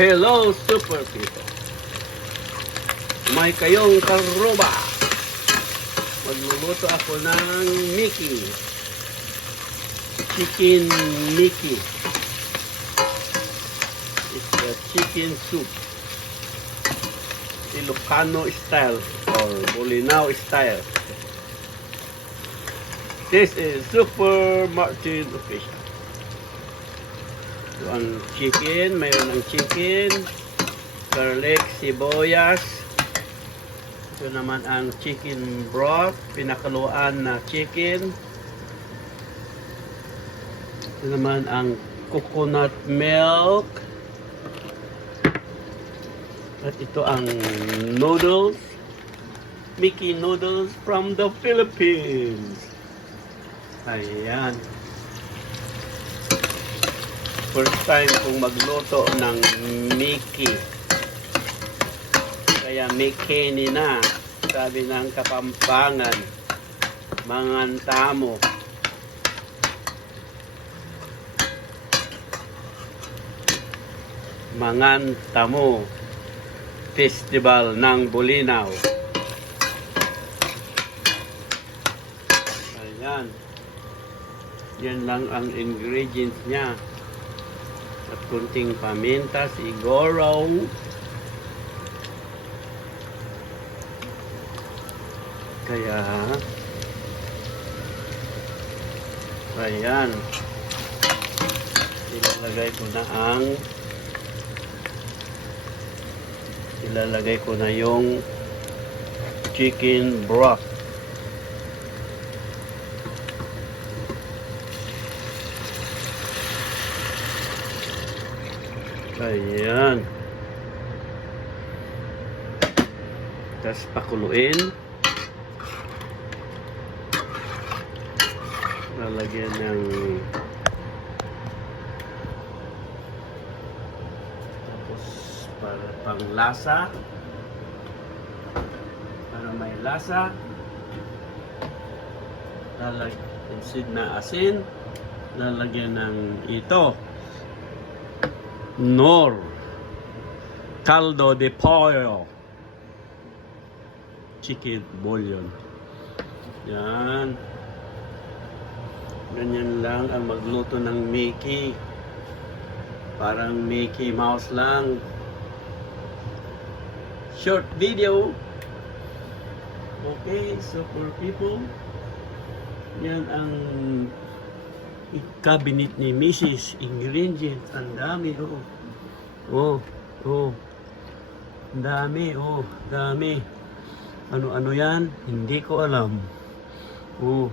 Hello, super people! May kayong karuba. Magluluto ako ng Mickey. Chicken Mickey. It's a chicken soup. Ilocano style or Bolinao style. This is Super Martin Official. Ito ang chicken. Mayroon ng chicken, garlic, sibuyas. Ito naman ang chicken broth, pinakaluan na chicken. Ito naman ang coconut milk. At ito ang noodles, Mickey noodles from the Philippines. Ayan. First time kong magluto ng Mickey. Kaya Mickey ni na, sabi ng Kapampangan, mangantamo. Mangantamo Festival ng Bolinao. Ayan. Yan lang ang ingredients niya. At kunting paminta, siguro. Kaya, ayan. Ilalagay ko na yung chicken broth. Ayan. Tapos pakuluin. Lalagyan ng tapos para pang lasa, para may lasa. Instead na asin, lalagyan ng ito Nor caldo de pollo, chicken bouillon. Yan. Ganyan lang ang magluto ng Mickey. Parang Mickey Mouse lang. Short video. Okay, so for people, yan ang cabinet ni Mrs. Ingredients. Ang dami, oh. Oh. Ang dami, oh. Dami. Ano-ano yan? Hindi ko alam. Oh.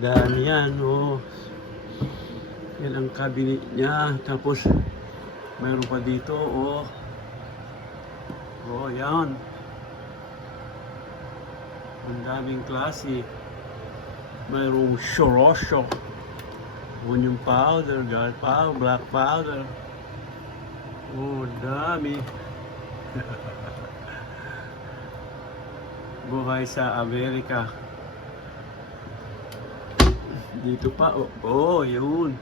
Dami yan, oh. Yan ang cabinet niya. Tapos, mayroon pa dito, oh. Oh, yan. Ang daming klase. Mayroong chorosyo, onion powder, garlic powder, black powder. Oh, dami. Buhay sa Amerika. Dito pa, oh, yun.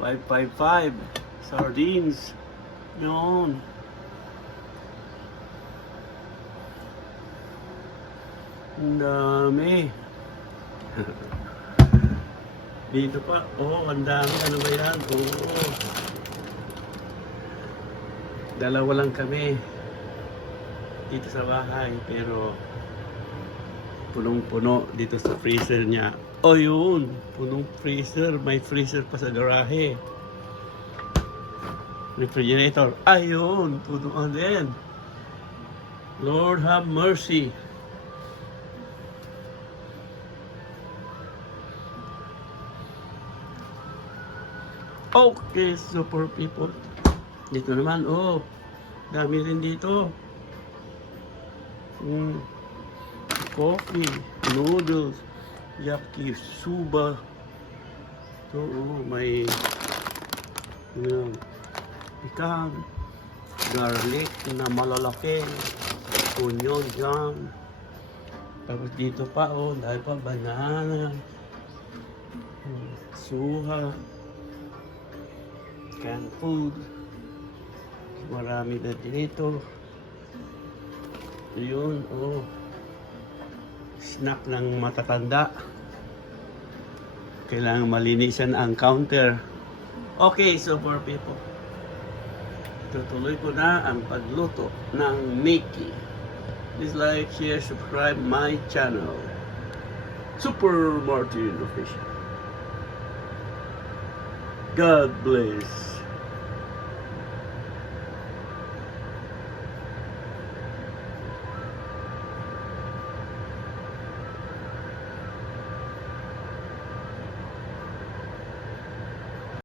555 sardines. Yun. Ang dami. Dito pa, oh, ang dami. Ano ba yan? Oh. Dalawa lang kami dito sa bahay, pero punong-puno dito sa freezer niya. Oh, yun. Punong freezer. May freezer pa sa garahe. Refrigerator. Ayun. Punuan din. Lord have mercy. Okay, super people. Dito naman, oh. Dami rin dito. Coffee, noodles, yakisoba. So, oh, may ikan, garlic na malalaki, onion, jam. Tapos dito pa, oh, dahil pa banana, suha, canned food. Marami na dito. Yun, oh. Snack ng matatanda. Kailangan malinisan ang counter. Okay, so for people. Tutuloy ko na ang pagluto ng Mickey. Please like, share, subscribe my channel. Super Martin Official. God bless.